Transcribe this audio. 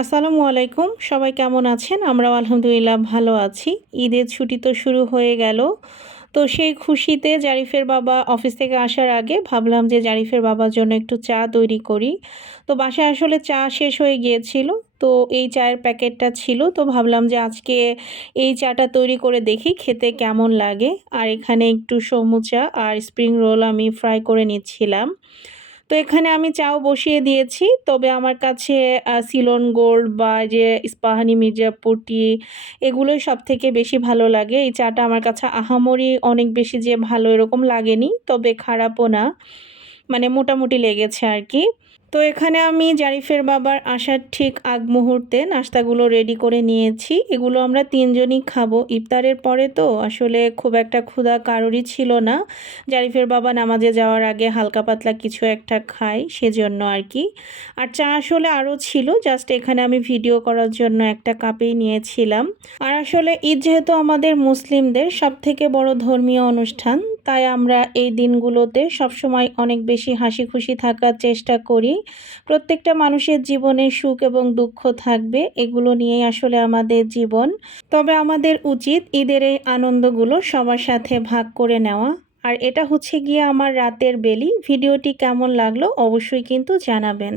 আসসালামু আলাইকুম। সবাই কেমন আছেন? আমরাও আলহামদুলিল্লাহ ভালো আছি। ঈদের ছুটি তো শুরু হয়ে গেল। তো সেই খুশিতে জারিফের বাবা অফিস থেকে আসার আগে ভাবলাম যে জারিফের বাবার জন্য একটু চা তৈরি করি। তো বাসায় আসলে চা শেষ হয়ে গিয়েছিল। তো এই চায়ের প্যাকেটটা ছিল। তো ভাবলাম যে আজকে এই চাটা তৈরি করে দেখি খেতে কেমন লাগে। আর এখানে একটু সমুচা আর স্প্রিং রোল আমি ফ্রাই করে নিচ্ছিলাম। তো এখানে আমি চাও বসিয়ে দিয়েছি। তবে আমার কাছে সিলন গোল্ড বা যে ইস্পাহানি মির্জাপুর টি এগুলোই সবথেকে বেশি ভালো লাগে। এই চাটা আমার কাছে আহামরি অনেক বেশি যে ভালো এরকম লাগেনি। তবে খারাপও না। মানে মোটামুটি লেগেছে আরকি। তো এখানে আমি জারিফের বাবার আসার ঠিক আগ মুহূর্তে নাস্তাগুলো রেডি করে নিয়েছি। এগুলো আমরা ৩ জনই খাবো। ইফতারের পরে তো আসলে খুব একটা ক্ষুধা কারোরই ছিল না। জারিফের বাবা নামাজে যাওয়ার আগে হালকা পাতলা কিছু একটা খায় সেজন্য আরকি। আর চা আসলে আরও ছিল, জাস্ট এখানে আমি ভিডিও করার জন্য একটা কাপেই নিয়েছিলাম। আর আসলে ঈদ যেহেতু আমাদের মুসলিমদের সবথেকে বড় ধর্মীয় অনুষ্ঠান, তাই আমরা এই দিনগুলোতে সবসময় অনেক বেশি হাসি খুশি থাকার চেষ্টা করি। প্রত্যেকটা মানুষের জীবনে সুখ এবং দুঃখ থাকবে, এগুলো নিয়েই আসলে আমাদের জীবন। তবে আমাদের উচিত ঈদের এই আনন্দগুলো সবার সাথে ভাগ করে নেওয়া। আর এটা হচ্ছে গিয়ে আমার রাতের বেলি। ভিডিওটি কেমন লাগলো অবশ্যই কিন্তু জানাবেন।